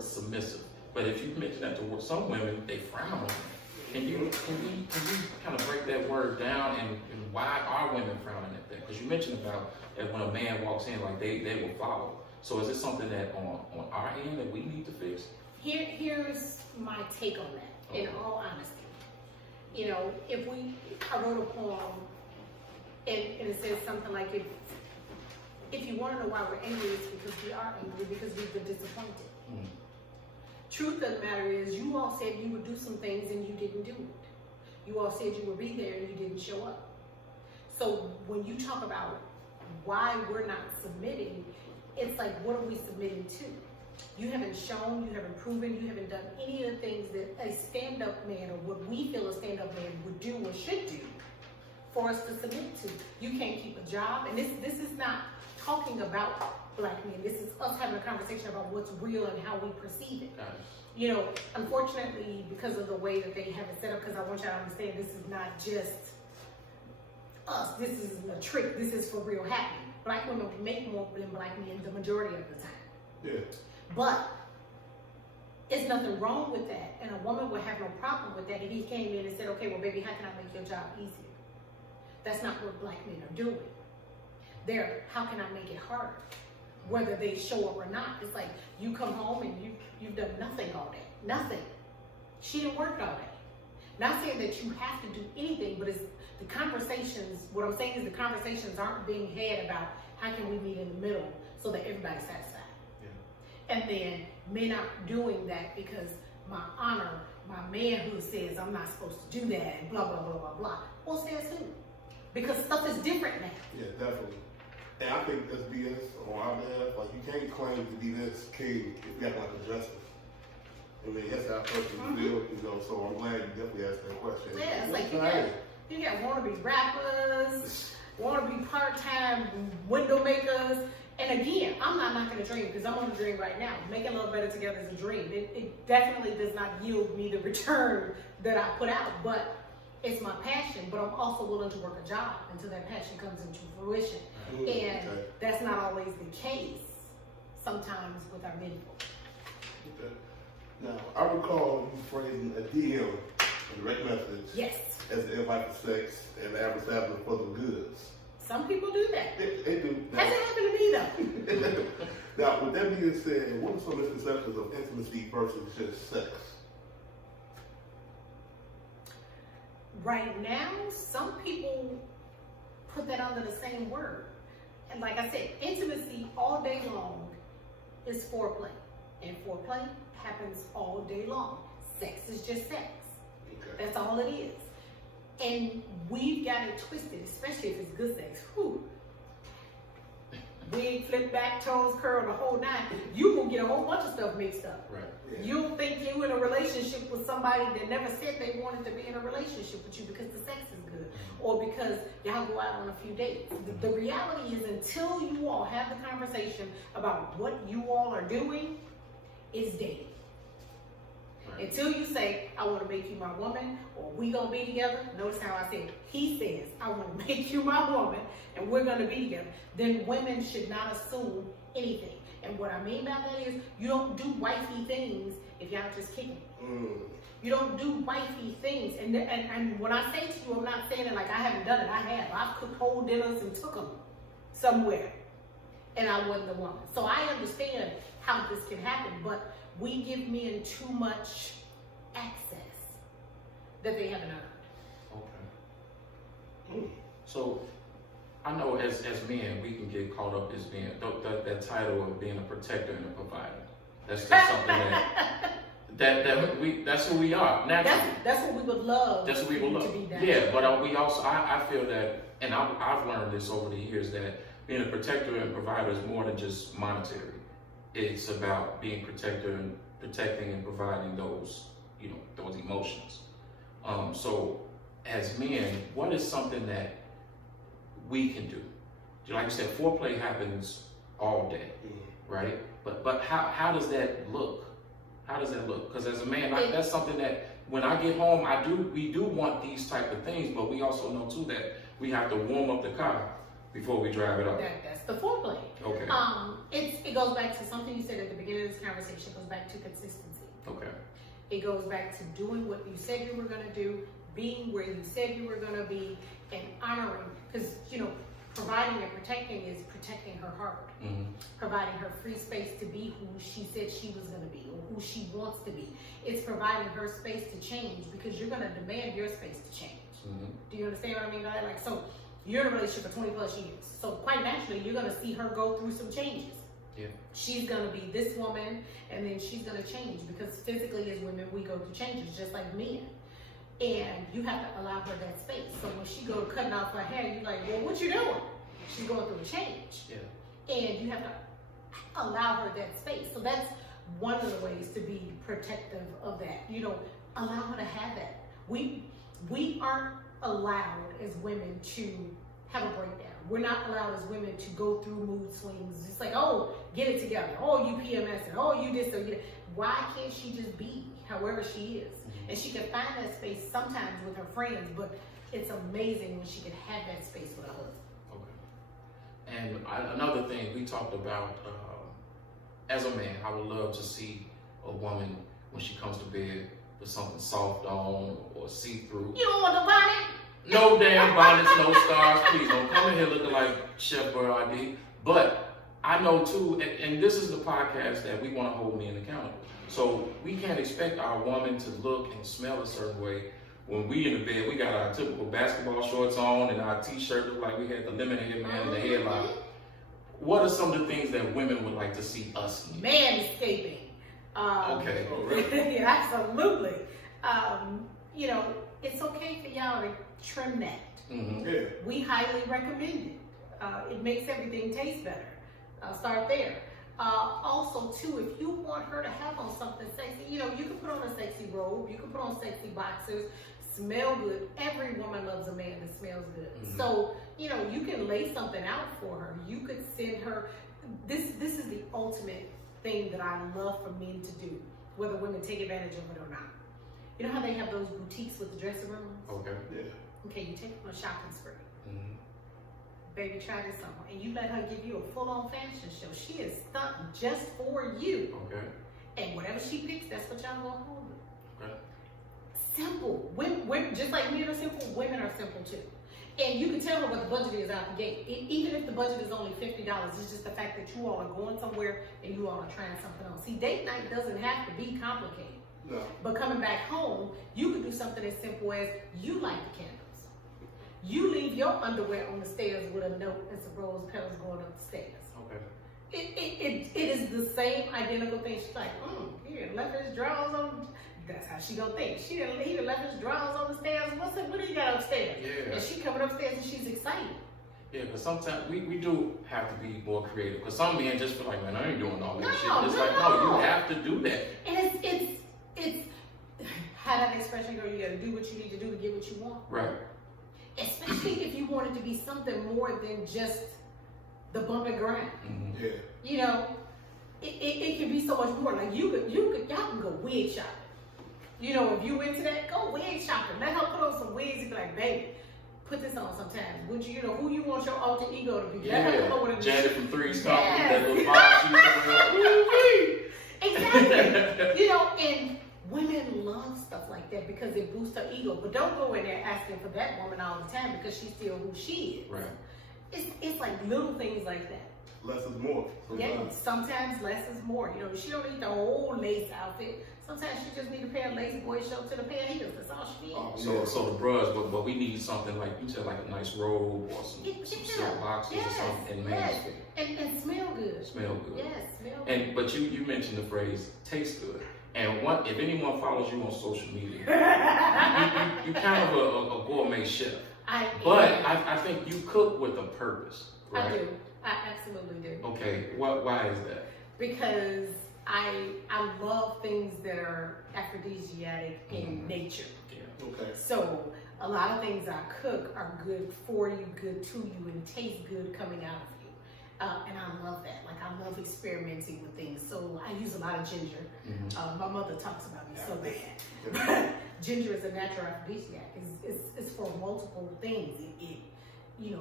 word submissive. But if you mention that to some women, they frown on it. Can you kind of break that word down and why are women frowning at that? Because you mentioned about that when a man walks in, like they will follow. So is this something that on our end that we need to fix? Here's my take on that, in all honesty. You know, I wrote a poem and it says something like, if you want to know why we're angry, it's because we are angry, because we've been disappointed. Mm. Truth of the matter is, you all said you would do some things and you didn't do it. You all said you would be there and you didn't show up. So when you talk about why we're not submitting, it's like, what are we submitting to? You haven't shown, you haven't proven, you haven't done any of the things that a stand-up man, or what we feel a stand-up man would do or should do for us to submit to. You can't keep a job, and this is not talking about black men. This is us having a conversation about what's real and how we perceive it. Nice. You know, unfortunately, because of the way that they have it set up, because I want y'all to understand, this is not just us. This isn't a trick. This is for real happening. Black women make more than black men the majority of the time. Yeah. But it's nothing wrong with that, and a woman would have no problem with that if he came in and said, okay, well, baby, how can I make your job easier? That's not what black men are doing. They're, how can I make it harder? Whether they show up or not. It's like, you come home and you've done nothing all day. Nothing. She didn't work all day. Not saying that you have to do anything, but it's the conversations, what I'm saying is the conversations aren't being had about how can we meet in the middle so that everybody's satisfied. And then men aren't doing that because my honor, my manhood says I'm not supposed to do that, and blah, blah, blah, blah, blah. Well, says who? Because stuff is different now. Yeah, definitely. And I think that's BS on our behalf. Like, you can't claim to be this king if you act like a justice. I mean, that's how personally feel, you know, so I'm glad you definitely asked that question. Yeah, it's like you got wannabe rappers, wannabe part-time window makers. And again, I'm not knocking a dream because I'm on a dream right now. Making love better together is a dream. It definitely does not yield me the return that I put out, but it's my passion. But I'm also willing to work a job until that passion comes into fruition. And that's not always the case sometimes with our men folk. Okay. Now, I recall you phrasing a DM, a direct message, yes, as an invite for sex and advertisement for the goods. Some people do that. They do. Hasn't happened to me though. Now, with that being said, what are some misconceptions of intimacy versus just sex? Right now, some people put that under the same word. And like I said, intimacy all day long is foreplay. And foreplay happens all day long. Sex is just sex. Okay. That's all it is. And we've got it twisted, especially if it's good sex. Whew. Wig, flip back, toes curl, the whole nine. You will get a whole bunch of stuff mixed up. Right. Yeah. You'll think you're in a relationship with somebody that never said they wanted to be in a relationship with you because the sex is good, or because y'all go out on a few dates. The reality is, until you all have the conversation about what you all are doing, it's dating. Until you say, I want to make you my woman, or we gonna be together. Notice how I said, he says, I want to make you my woman, and we're gonna be together. Then women should not assume anything. And what I mean by that is, you don't do wifey things if y'all just kicking. You don't do wifey things. And when I say to you, I'm not saying it like I haven't done it. I have. I've cooked whole dinners and took them somewhere, and I wasn't the woman. So I understand how this can happen, but we give men too much access that they haven't earned. Okay. So I know as men, we can get caught up as being that title of being a protector and a provider. That's just something that's who we are naturally. That's what we would love. That's what we would love. To be yeah, but we also I feel that, and I've learned this over the years, that being a protector and provider is more than just monetary. It's about being protecting and providing those, those emotions. So as men, what is something that we can do? Like you said, foreplay happens all day, right? But how does that look? How does that look? Because as a man, that's something that when I get home, we do want these type of things, but we also know too that we have to warm up the car before we drive it up. That's the foreplay. Okay. It goes back to something you said at the beginning of this conversation. It goes back to consistency. Okay. It goes back to doing what you said you were going to do, being where you said you were going to be, and honoring. Because, providing and protecting is protecting her heart. Mm-hmm. Providing her free space to be who she said she was going to be, or who she wants to be. It's providing her space to change, because you're going to demand your space to change. Mm-hmm. Do you understand what I mean by that? Like, so you're in a relationship for 20 plus years. So quite naturally, you're going to see her go through some changes. Yeah. She's going to be this woman, and then she's going to change, because physically as women, we go through changes just like men. And you have to allow her that space. So when she go cutting off her hair, you're like, well, what you doing? She's going through a change. Yeah. And you have to allow her that space. So that's one of the ways to be protective of that. Allow her to have that. We aren't allowed as women to have a breakdown. We're not allowed as women to go through mood swings. It's like, oh, get it together. Oh, you PMSing. Oh, you this or you that. Why can't she just be however she is? And she can find that space sometimes with her friends, but it's amazing when she can have that space with her husband. Okay. And another thing we talked about, as a man, I would love to see a woman when she comes to bed with something soft on or see-through. You don't want the bonnet? No damn bonnets, no stars. Please don't come in here looking like Chef Boyardee. But I know too, and this is the podcast that we want to hold men accountable. So we can't expect our woman to look and smell a certain way when we in the bed. We got our typical basketball shorts on and our t-shirt look like we had the Lemonade Man in the headline. What are some of the things that women would like to see us in? Manscaping. Okay. Oh, really? Yeah, absolutely. It's okay for y'all to trim that. Mm-hmm. Yeah. We highly recommend it. It makes everything taste better. Start there. Also, too, if you want her to have on something sexy, you can put on a sexy robe, you can put on sexy boxers, smell good. Every woman loves a man that smells good. Mm-hmm. So, you can lay something out for her. You could send her, this is the ultimate thing that I love for men to do, whether women take advantage of it or not. You know how they have those boutiques with the dressing rooms? Okay. Yeah. Okay, you take them on a shopping spree. Mm-hmm. Baby, try this on, and you let her give you a full-on fashion show. She is stunting just for you. Okay. And whatever she picks, that's what y'all gonna hold with. Okay. Simple. Women, just like men are simple, women are simple too. And you can tell her what the budget is out the gate. Even if the budget is only $50, it's just the fact that you all are going somewhere and you all are trying something else. See, date night doesn't have to be complicated. No. But coming back home, you could do something as simple as you light the candles. You leave your underwear on the stairs with a note and some rose petals going up the stairs. Okay. It is the same identical thing. She's like, he done left his drawers on. That's how she gonna think. He done left his drawers on the stairs. What do you got upstairs? Yeah. And she coming upstairs and she's excited. Yeah, but sometimes we do have to be more creative. Because some men just feel like, man, I ain't doing all that No, shit. It's no, like, no. no, you have to do that. And it's how that expression go, you gotta do what you need to do to get what you want. Right. Especially if you want it to be something more than just the bump and grind. Mm-hmm. Yeah. It can be so much more. Like y'all can go wig shopping. If you into that, go wig shopping. Let her put on some wigs and be like, baby, put this on sometimes. Would you, who you want your alter ego to be? Let her put on Janet from Three Stop, Yes. that little vibe she used to wear. Exactly. And women love stuff like that because it boosts her ego. But don't go in there asking for that woman all the time because she's still who she is. Right. It's like little things like that. Less is more. Yeah, sometimes less is more. She don't need the whole lace outfit. Sometimes she just need a pair of lace boy shorts and a pair of heels. That's all she needs. So the bras, but we need something like you said, like a nice robe or some silk boxes or something, and manscaping. And smell good. Smell good. Yes, smell good. But you mentioned the phrase "taste good," and if anyone follows you on social media, you kind of a gourmet chef. I think you cook with a purpose, right? I do. I absolutely do. Okay, why is that? Because I love things that are aphrodisiac in nature. Yeah. Okay. So a lot of things I cook are good for you, good to you, and taste good coming out of you. And I love that. Like I love experimenting with things. So I use a lot of ginger. Mm-hmm. My mother talks about me so bad. Ginger is a natural aphrodisiac. It's for multiple things.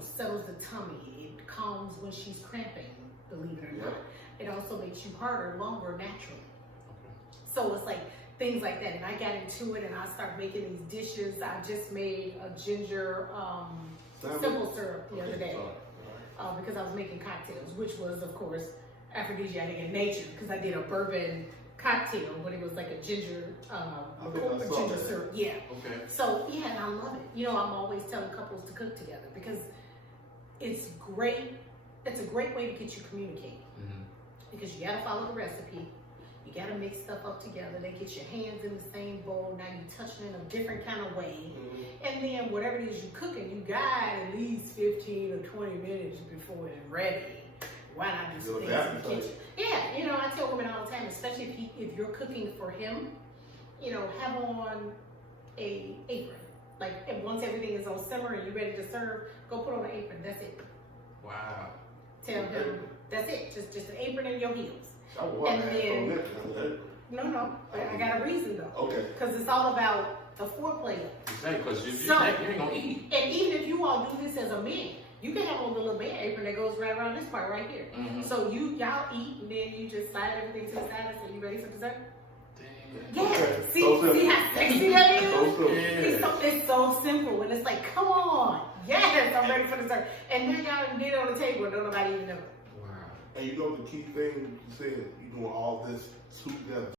settles the tummy. It calms when she's cramping, believe it or Yeah. not. It also makes you harder, longer, naturally. So it's like things like that. And I got into it and I started making these dishes. I just made a ginger simple syrup the other day because I was making cocktails, which was, of course, aphrodisiac in nature because I did a bourbon cocktail, but it was like a ginger, I think I a saw ginger that. syrup. Yeah. Okay. So yeah, and I love it. I'm always telling couples to cook together because it's great. It's a great way to get you communicating because you gotta follow the recipe. You gotta mix stuff up together. They get your hands in the same bowl. Now you touching it in a different kind of way. And then whatever it is you're cooking, you got at least 15 or 20 minutes before it's ready. Why not do some things in the kitchen? Yeah, I tell women all the time, especially if you're cooking for him, have on a apron. Like, and once everything is on simmer and you're ready to serve, go put on an apron. That's it. Wow. Tell him that's it. Just an apron and your heels. And then, No, I got a reason though. okay. Because it's all about the foreplay. Exactly, because you So- ain't gonna eat. And even if you all do this as a man, you can have a little man apron that goes right around this part right here. So y'all eat and then you just slide everything to the side and say, you ready for dessert? Dang. Yeah. Okay. See, So simple. see how sexy that is? So simple. It's so simple and it's like, come on. Yes, I'm ready for dessert. And then y'all get it on the table and don't nobody even know. Wow. And the key thing you said, you doing all this together.